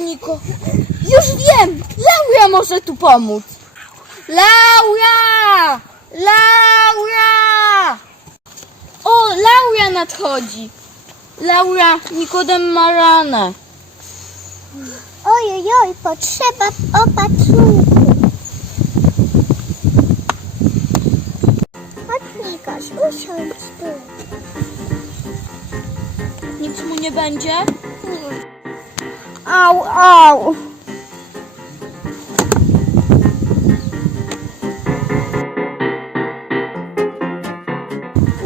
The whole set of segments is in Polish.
Niko, już wiem! Laura może tu pomóc! Laura! Laura! O, Laura nadchodzi! Laura, Nikodem ma ranę. Ojojoj, potrzeba opatrunku. Chodź Nikoś, usiądź tu. Nic mu nie będzie? Au, au.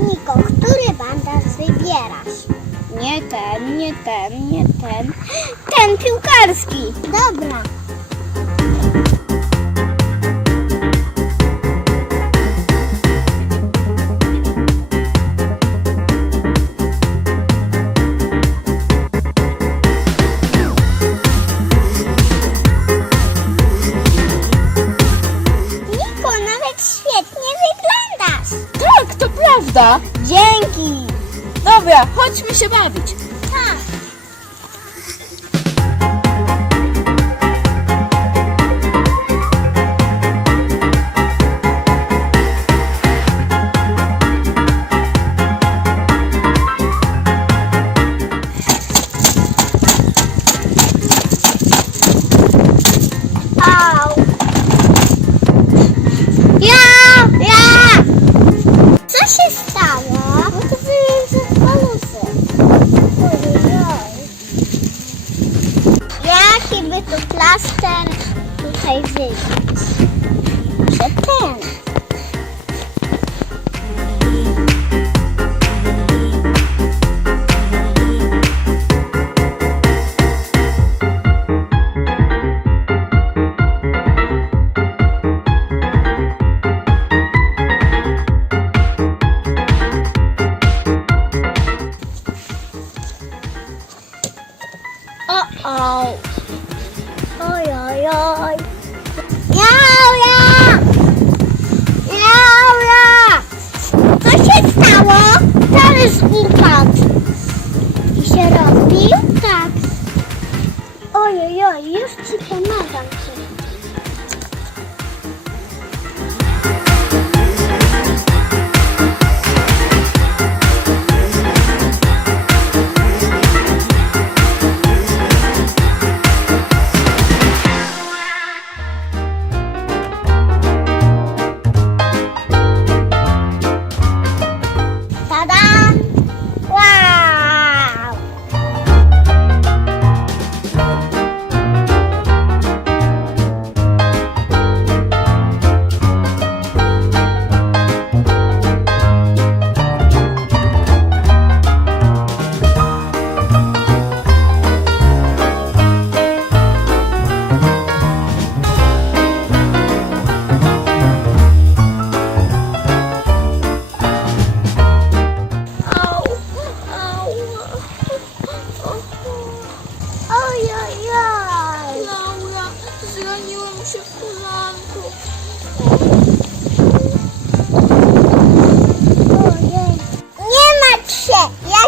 Niko, który bandaż wybierasz? Nie ten, nie ten, nie ten. Ten piłkarski. Dobra. Tak, to prawda. Dzięki. Dobra, chodźmy się bawić. Tak. By tu plaster tutaj Talerz upadł. I się rozbił? Tak. Ojej, oj, już ci pomagam ci.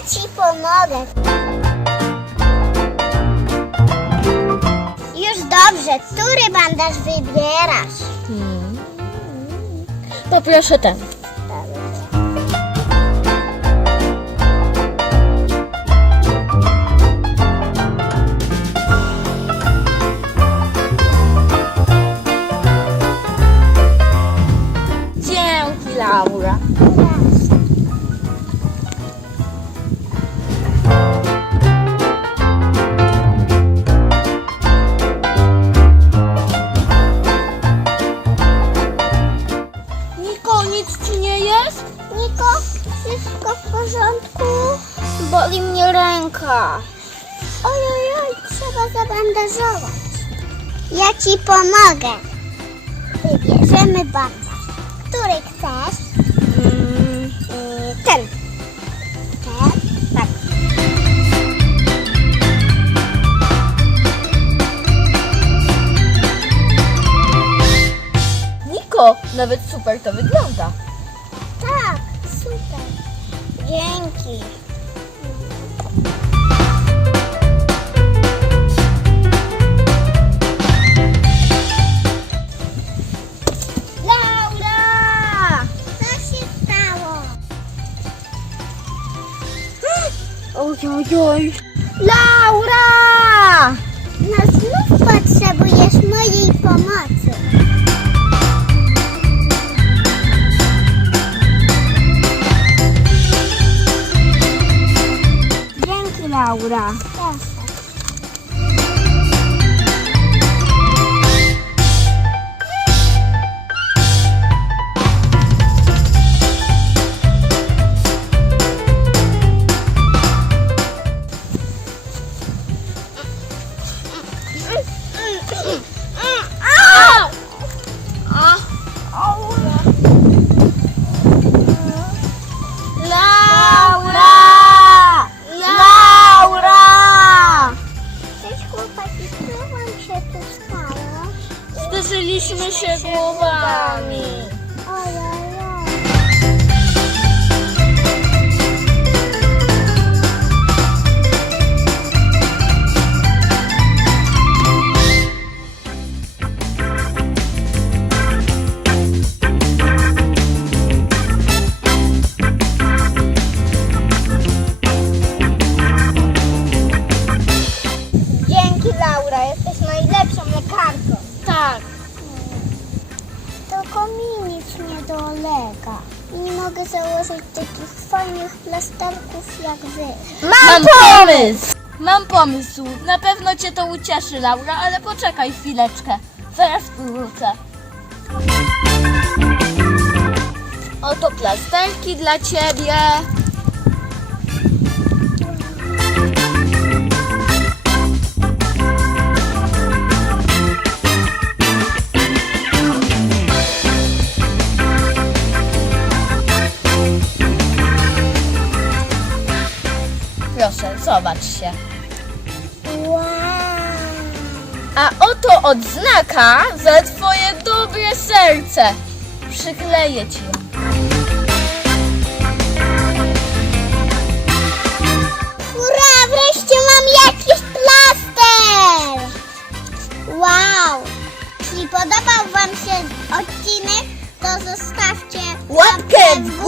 Ci pomogę. Już dobrze, który bandaż wybierasz? Poproszę ten. Zabandażować. Ja ci pomogę. Wybierzemy bandaż. Który chcesz? Mm, Yy, ten. Ten? Tak. Niko, nawet super to wygląda. Tak, super. Dzięki. Ojoj. Laura! No znów potrzebujesz mojej pomocy. Dzięki. Laura! Zderzyliśmy się głowami. Ojojoj. I nie mogę założyć takich fajnych plasterków jak wy. Mam pomysł! Mam pomysł. Na pewno cię to ucieszy, Laura, ale poczekaj chwileczkę. Zaraz wrócę. Oto plasterki dla ciebie. Zobacz się. Wow. A oto odznaka za twoje dobre serce. Przykleję ci ją. Hurra, wreszcie mam jakiś plaster! Wow! Jeśli podobał Wam się odcinek, to zostawcie Łapkę w